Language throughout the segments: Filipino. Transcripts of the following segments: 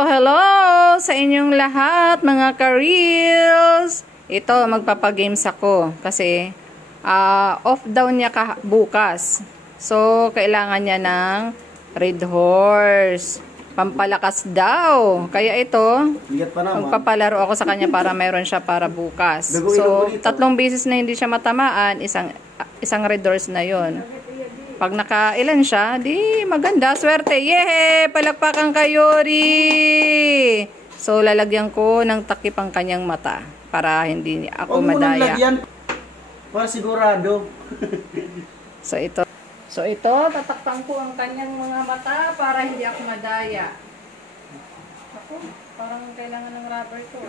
hello sa inyong lahat mga ka-reels. Ito, magpapagames ako kasi off daw niya bukas. So, kailangan niya ng red horse. Pampalakas daw. Kaya ito, magpapalaro ako sa kanya para mayroon siya para bukas. So, 3 beses na hindi siya matamaan, isang red horse na yon. Pag nakailan siya, di maganda. Swerte. Yehe! Palakpakan kayo, Ri! So, lalagyan ko ng takip ang kanyang mata para hindi ako madaya. Lagyan para sigurado. So, ito, tatakpan ko ang kanyang mga mata para hindi ako madaya. Ako, parang kailangan ng rubber to.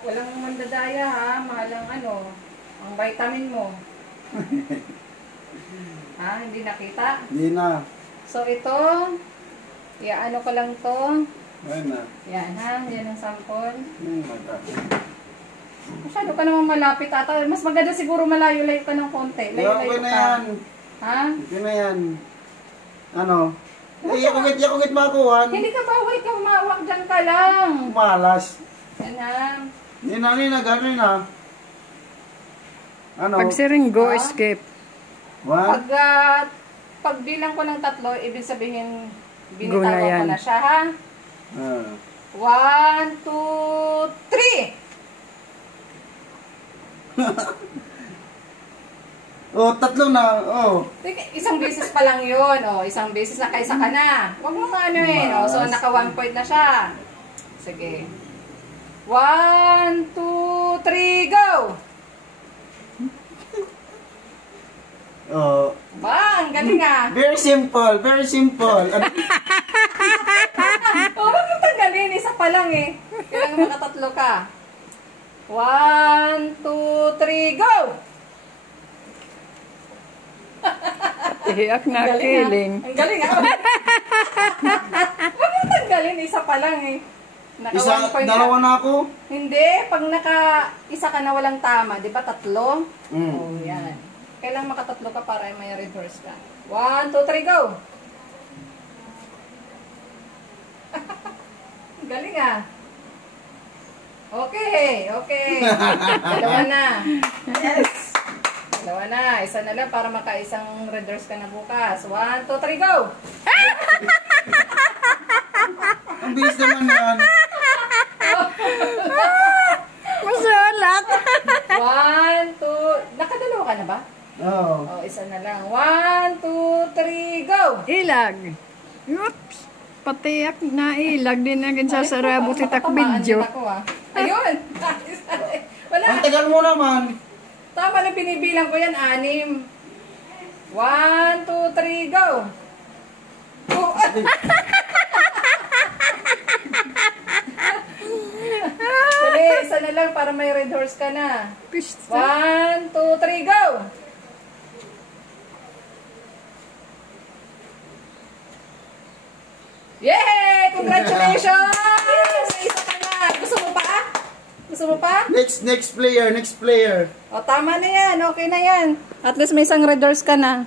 Walang mandadaya ha, mahal ang ang vitamin mo. Ha, hindi nakita? Hindi na. So ito, iaano ko lang to. Ayan na. Yan ha, yan ang sample. Masyado ka naman malapit ata. Mas maganda siguro malayo-layo ka ng konti. Layo-layo ka. Yan. Ha? Okay na yan. Ano? Yakugit makuhan. Hindi ka bawal ka umawak, dyan ka lang. Malas. Yan ha. Hindi na, gano'n na. Ano? Pag siringgo, escape. What? Pag bilang ko ng 3, ibig sabihin, binitawan ko na siya ha. 1, 2, 3! Oh, 3 na. Oh. Isang beses pa lang yun. Oh, isang beses na kaisa ka na. Huwag mo Oh, so, naka 1 point na siya. Sige. 1, 2, 3, go! Oh. Ba, ang galing ah. Very simple, very simple. Oh, bakit ang galing? Isa pa lang eh. Kailangan makatatlo ka. 1, 2, 3, go! Iyak na kiling. Ang galing ah. Bakit ang galing? Isa pa lang eh. Dalawa na ako? Hindi. Pag isa ka na walang tama, di ba 3? Mm. Oh, yan. Kailangan makatatlo ka para may reverse ka. 1, 2, 3, go! Galing ah. Okay, okay. Dalawa na. Yes! Dalawa na. Isa na lang para makaisang reverse ka na bukas. 1, 2, 3, go! Ang bilis naman yan. Masulat. 1, 2, nakadalawa ka na ba? Oo. Oh, isa na lang. 1, 2, 3, go! Ilag. Oops. Patiyak na ilag din na sa sarabot itak video. Ayun! Wala. Ang tagal mo naman. Tama na binibilang ko yan, 6. 1, 2, 3, go! Oh. Dali, isa na lang para may red horse ka na. 1, 2, 3, go! Yay! Congratulations! Isa ka na. Gusto mo pa? Gusto mo pa? Next player. O, tama na yan. Okay na yan. At least may isang red horse ka na.